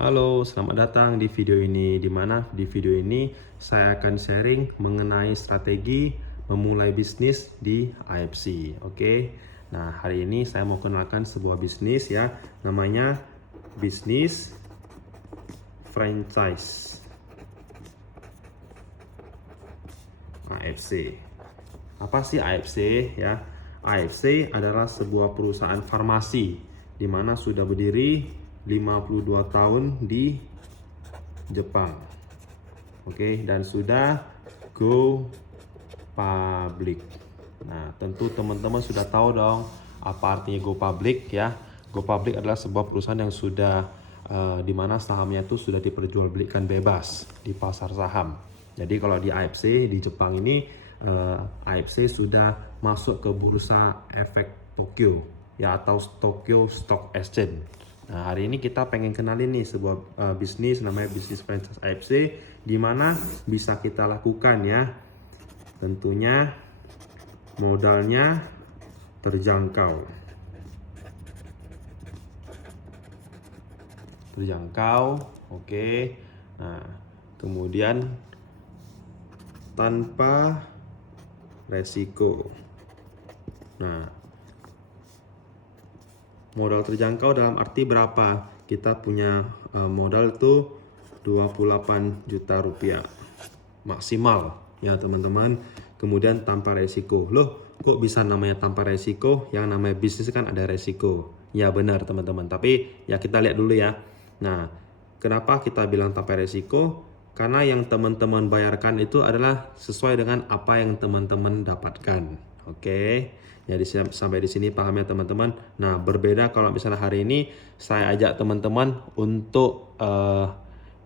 Halo, selamat datang di video ini. Di mana di video ini saya akan sharing mengenai strategi memulai bisnis di AFC. Oke. Nah, hari ini saya mau kenalkan sebuah bisnis ya, namanya bisnis franchise AFC. Apa sih AFC ya? AFC adalah sebuah perusahaan farmasi di mana sudah berdiri 52 tahun di Jepang. Oke, dan sudah go public. Nah, tentu teman-teman sudah tahu dong apa artinya go public ya. Go public adalah sebuah perusahaan yang sudah di mana sahamnya itu sudah diperjualbelikan bebas di pasar saham. Jadi kalau di AFC di Jepang ini AFC sudah masuk ke bursa efek Tokyo ya, atau Tokyo Stock Exchange. Nah, hari ini kita pengen kenalin nih sebuah bisnis namanya bisnis franchise AFC, di mana bisa kita lakukan ya. Tentunya modalnya terjangkau. Oke. Nah, kemudian tanpa resiko. Nah, modal terjangkau dalam arti berapa? Kita punya modal tuh 28 juta rupiah maksimal ya teman-teman. Kemudian tanpa resiko. Loh, kok bisa namanya tanpa resiko? Yang namanya bisnis kan ada resiko. Ya benar teman-teman. Tapi ya kita lihat dulu ya. Nah, kenapa kita bilang tanpa resiko? Karena yang teman-teman bayarkan itu adalah sesuai dengan apa yang teman-teman dapatkan. Oke. Jadi sampai di sini paham ya teman-teman. Nah, berbeda kalau misalnya hari ini saya ajak teman-teman untuk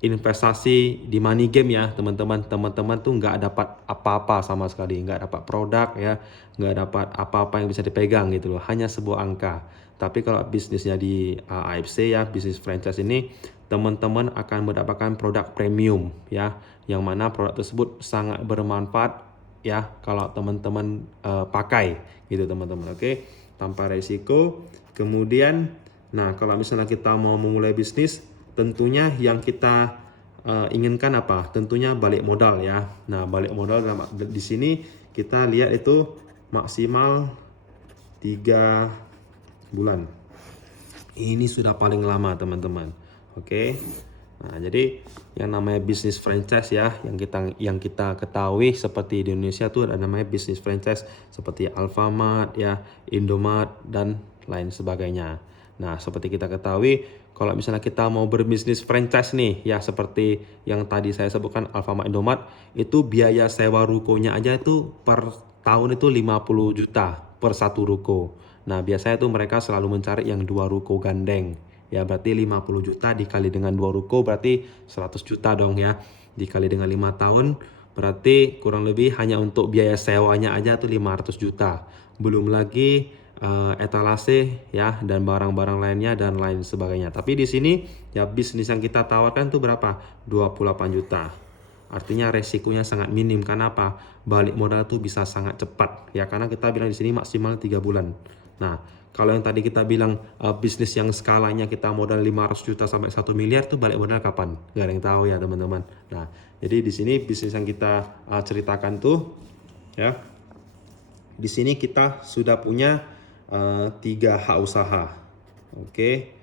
investasi di money game ya teman-teman. Teman-teman tuh nggak dapat apa-apa sama sekali, nggak dapat produk ya, nggak dapat apa-apa yang bisa dipegang gitu loh, hanya sebuah angka. Tapi kalau bisnisnya di AFC ya, bisnis franchise ini, teman-teman akan mendapatkan produk premium ya, yang mana produk tersebut sangat bermanfaat ya kalau teman-teman pakai gitu teman-teman. Oke, tanpa resiko. Kemudian nah, kalau misalnya kita mau memulai bisnis, tentunya yang kita inginkan apa? Tentunya balik modal ya. Nah, balik modal di sini kita lihat itu maksimal 3 bulan. Ini sudah paling lama teman-teman. Oke. Nah, jadi yang namanya bisnis franchise ya, yang kita ketahui seperti di Indonesia tuh ada namanya bisnis franchise seperti Alfamart ya, Indomart dan lain sebagainya. Nah, seperti kita ketahui, kalau misalnya kita mau berbisnis franchise nih ya, seperti yang tadi saya sebutkan Alfamart, Indomart, itu biaya sewa rukonya aja itu per tahun itu 50 juta per satu ruko. Nah, biasanya tuh mereka selalu mencari yang 2 ruko gandeng. Ya, berarti 50 juta dikali dengan 2 ruko berarti 100 juta dong ya. Dikali dengan 5 tahun berarti kurang lebih hanya untuk biaya sewanya aja tuh 500 juta. Belum lagi etalase ya, dan barang-barang lainnya dan lain sebagainya. Tapi di sini ya bisnis yang kita tawarkan tuh berapa? 28 juta. Artinya resikonya sangat minim. Karena apa? Balik modal tuh bisa sangat cepat ya, karena kita bilang di sini maksimal 3 bulan. Nah, kalau yang tadi kita bilang bisnis yang skalanya kita modal 500 juta sampai 1 miliar tuh balik modal kapan? Gak ada yang tahu ya teman-teman. Nah, jadi di sini bisnis yang kita ceritakan tuh ya, di sini kita sudah punya 3 hak usaha. Oke.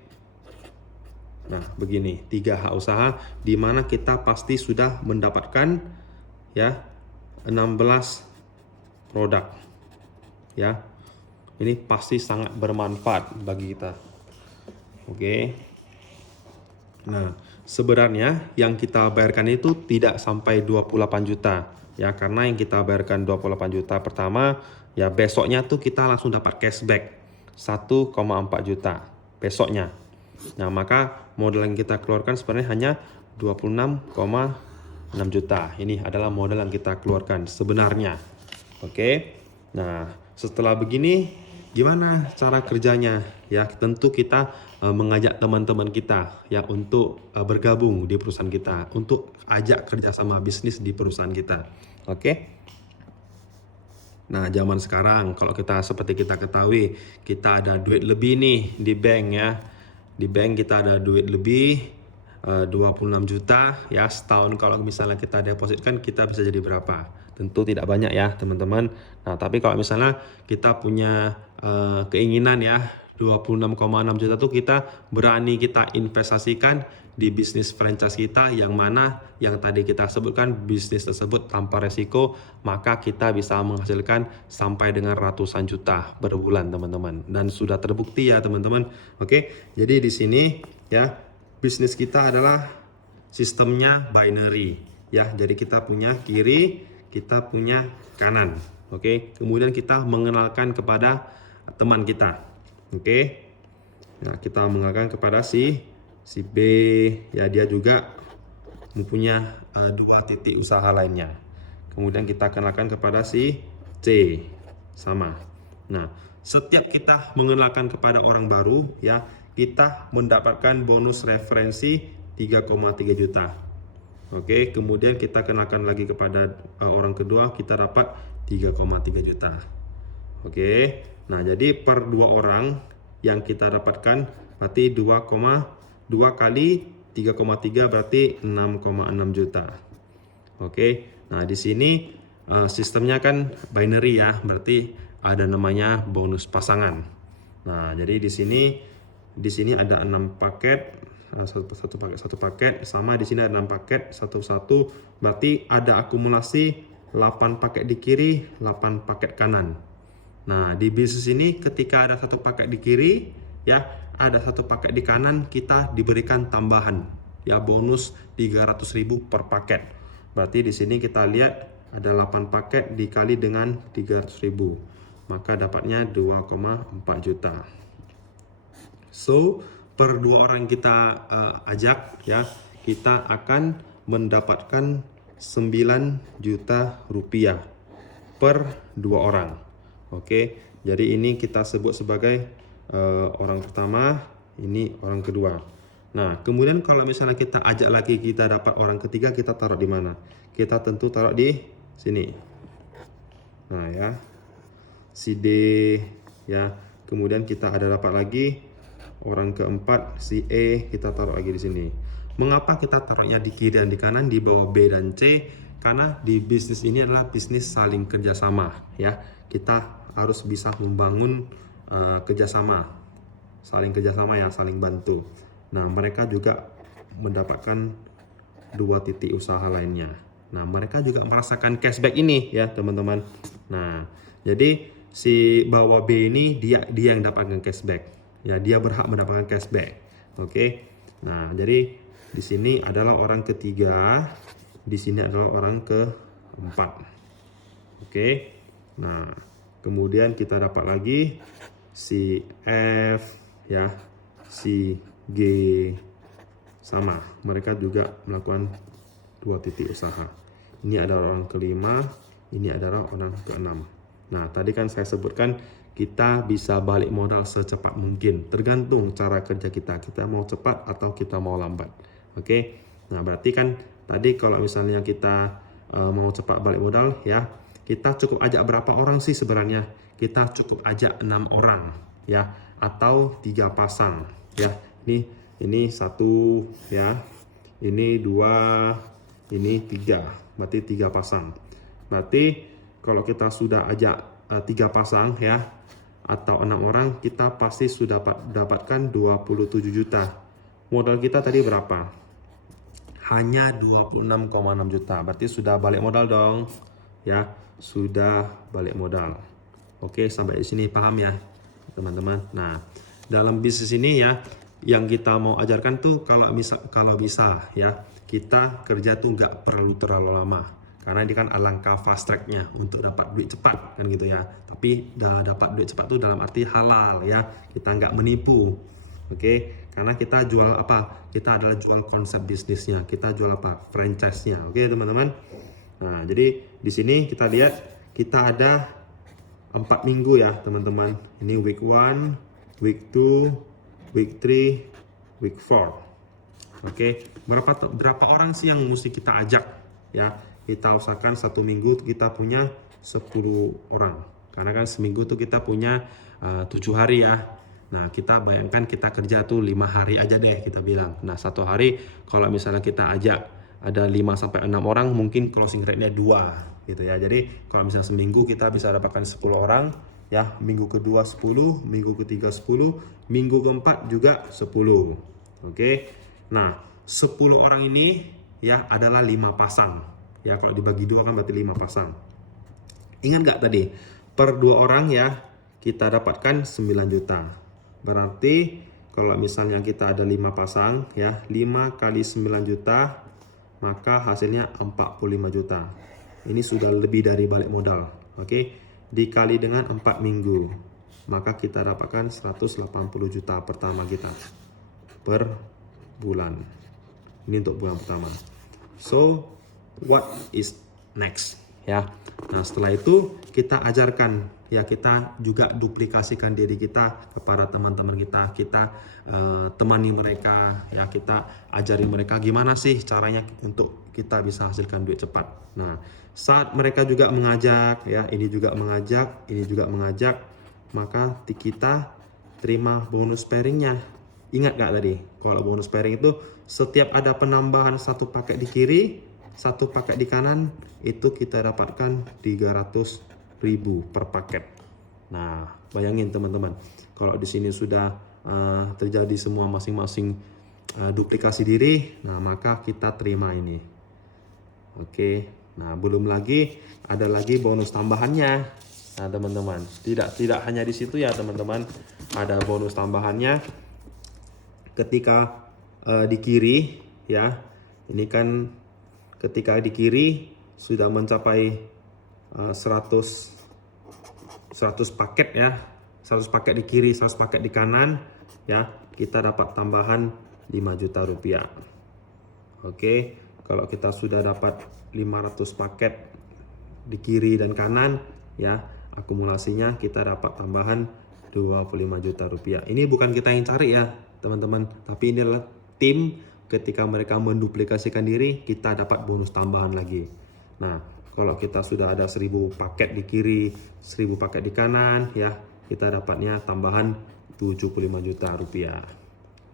Nah, begini, 3 hak usaha di mana kita pasti sudah mendapatkan ya 16 produk. Ya. Ini pasti sangat bermanfaat bagi kita. Oke. Nah, sebenarnya yang kita bayarkan itu tidak sampai 28 juta. Ya, karena yang kita bayarkan 28 juta pertama, ya besoknya tuh kita langsung dapat cashback 1,4 juta besoknya. Nah, maka modal yang kita keluarkan sebenarnya hanya 26,6 juta. Ini adalah modal yang kita keluarkan sebenarnya. Oke. Nah, setelah begini gimana cara kerjanya? Ya, tentu kita mengajak teman-teman kita ya untuk bergabung di perusahaan kita, untuk ajak kerjasama bisnis di perusahaan kita. Oke. Nah, zaman sekarang kalau kita seperti kita ketahui, kita ada duit lebih nih di bank ya. Di bank kita ada duit lebih. 26 juta ya setahun. Kalau misalnya kita depositkan, kita bisa jadi berapa? Tentu tidak banyak ya teman-teman. Nah, tapi kalau misalnya kita punya keinginan ya 26,6 juta tuh kita berani kita investasikan di bisnis franchise kita, yang mana yang tadi kita sebutkan bisnis tersebut tanpa resiko, maka kita bisa menghasilkan sampai dengan ratusan juta per bulan teman-teman, dan sudah terbukti ya teman-teman. Oke, jadi di sini ya bisnis kita adalah sistemnya binary ya, jadi kita punya kiri, kita punya kanan. Oke, kemudian kita mengenalkan kepada teman kita. Oke, nah kita mengenalkan kepada si B ya, dia juga mempunyai dua titik usaha lainnya. Kemudian kita kenalkan kepada si C, sama. Nah, setiap kita mengenalkan kepada orang baru ya, kita mendapatkan bonus referensi 3,3 juta. Oke, kemudian kita kenalkan lagi kepada orang kedua, kita dapat 3,3 juta. Oke, nah jadi per dua orang yang kita dapatkan berarti 2 kali 3,3 berarti 6,6 juta. Oke, nah di sini sistemnya kan binary ya, berarti ada namanya bonus pasangan. Nah, jadi di sini ada 6 paket, satu paket, sama di sini ada 6 paket, satu, berarti ada akumulasi 8 paket di kiri, 8 paket kanan. Nah, di bisnis ini ketika ada satu paket di kiri ya, ada satu paket di kanan, kita diberikan tambahan ya bonus 300.000 per paket. Berarti di sini kita lihat ada 8 paket dikali dengan 300.000, maka dapatnya 2,4 juta. So, per dua orang kita ajak ya, kita akan mendapatkan 9 juta rupiah per dua orang. Oke, jadi ini kita sebut sebagai orang pertama, ini orang kedua. Nah, kemudian kalau misalnya kita ajak lagi, kita dapat orang ketiga, kita taruh di mana? Kita tentu taruh di sini. Nah ya, si D ya. Kemudian kita ada dapat lagi orang keempat, si E, kita taruh lagi di sini. Mengapa kita taruhnya di kiri dan di kanan, di bawah B dan C? Karena di bisnis ini adalah bisnis saling kerjasama ya. Kita harus bisa membangun kerjasama, saling kerjasama ya, saling bantu. Nah, mereka juga mendapatkan dua titik usaha lainnya. Nah, mereka juga merasakan cashback ini ya teman-teman. Nah, jadi si bawah B ini dia yang dapatkan cashback ya, dia berhak mendapatkan cashback. Oke. Nah, jadi di sini adalah orang ketiga, di sini adalah orang keempat. Oke. Nah, kemudian kita dapat lagi si F ya, si G, sama, mereka juga melakukan dua titik usaha. Ini adalah orang kelima, ini adalah orang keenam. Nah, tadi kan saya sebutkan kita bisa balik modal secepat mungkin, tergantung cara kerja kita mau cepat atau kita mau lambat. Oke. Nah, berarti kan tadi kalau misalnya kita mau cepat balik modal ya, kita cukup ajak berapa orang sih sebenarnya? Kita cukup ajak 6 orang ya, atau 3 pasang ya. Ini 1 ya, ini 2, ini 3, berarti 3 pasang. Berarti kalau kita sudah ajak 3 pasang ya, atau 6 orang, kita pasti sudah dapatkan 27 juta. Modal kita tadi berapa? Hanya 26,6 juta. Berarti sudah balik modal dong ya, sudah balik modal. Oke, sampai di sini paham ya teman-teman. Nah, dalam bisnis ini ya, yang kita mau ajarkan tuh kalau bisa ya, kita kerja tuh nggak perlu terlalu lama, karena ini kan alangkah fast tracknya untuk dapat duit cepat kan gitu ya. Tapi dapat duit cepat tuh dalam arti halal ya, kita nggak menipu. Oke, karena kita jual apa? Kita adalah jual konsep bisnisnya, kita jual apa? Franchise-nya. Oke teman-teman. Nah, jadi di sini kita lihat kita ada 4 minggu ya teman-teman. Ini week 1, week 2, week 3, week 4. Oke, berapa orang sih yang mesti kita ajak ya? Kita usahakan 1 minggu kita punya 10 orang. Karena kan seminggu tuh kita punya 7 hari ya. Nah, kita bayangkan kita kerja tuh 5 hari aja deh kita bilang. Nah, satu hari kalau misalnya kita ajak ada 5 sampai 6 orang, mungkin closing rate-nya 2 gitu ya. Jadi kalau misalnya seminggu kita bisa dapatkan 10 orang ya, minggu kedua 10, minggu ketiga 10, minggu keempat juga 10. Oke. Nah, 10 orang ini ya adalah 5 pasang. Ya, kalau dibagi 2 kan berarti 5 pasang. Ingat nggak tadi? Per 2 orang ya kita dapatkan 9 juta. Berarti kalau misalnya kita ada 5 pasang ya, 5 kali 9 juta maka hasilnya 45 juta. Ini sudah lebih dari balik modal. Oke. Dikali dengan 4 minggu. Maka kita dapatkan 180 juta pertama kita per bulan. Ini untuk bulan pertama. So, what is next? Ya. Nah, setelah itu kita ajarkan ya, kita juga duplikasikan diri kita kepada teman-teman kita. Kita temani mereka ya, kita ajari mereka gimana sih caranya untuk kita bisa hasilkan duit cepat. Nah, saat mereka juga mengajak ya, ini juga mengajak, ini juga mengajak, maka kita terima bonus pairingnya. Ingat gak tadi? Kalau bonus pairing itu setiap ada penambahan satu paket di kiri, satu paket di kanan, itu kita dapatkan 300.000 per paket. Nah, bayangin teman-teman, kalau di sini sudah terjadi semua masing-masing duplikasi diri, nah maka kita terima ini. Oke, nah belum lagi ada lagi bonus tambahannya. Nah teman-teman, tidak hanya di situ ya teman-teman, ada bonus tambahannya ketika di kiri ya. Ini kan ketika di kiri sudah mencapai 100 paket ya, 100 paket di kiri, 100 paket di kanan ya, kita dapat tambahan 5 juta rupiah. Oke, kalau kita sudah dapat 500 paket di kiri dan kanan ya, akumulasinya kita dapat tambahan 25 juta rupiah. Ini bukan kita yang cari ya teman-teman, tapi ini adalah tim. Ketika mereka menduplikasikan diri, kita dapat bonus tambahan lagi. Nah, kalau kita sudah ada 1000 paket di kiri, 1000 paket di kanan ya, kita dapatnya tambahan 75 juta rupiah.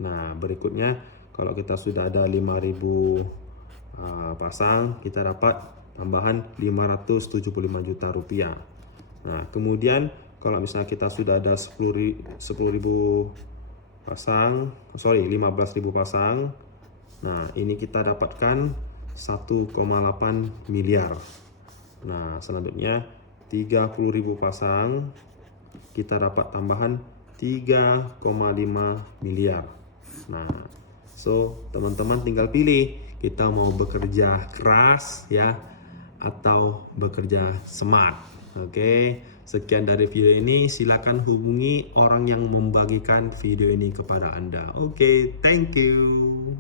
Nah, berikutnya kalau kita sudah ada 5000 pasang, kita dapat tambahan 575 juta rupiah. Nah, kemudian kalau misalnya kita sudah ada 10.000 pasang, 15.000 pasang, nah ini kita dapatkan 1,8 miliar. Nah, selanjutnya 30.000 pasang, kita dapat tambahan 3,5 miliar. Nah, so teman-teman tinggal pilih, kita mau bekerja keras ya atau bekerja smart. Oke, sekian dari video ini. Silakan hubungi orang yang membagikan video ini kepada Anda. Oke, thank you.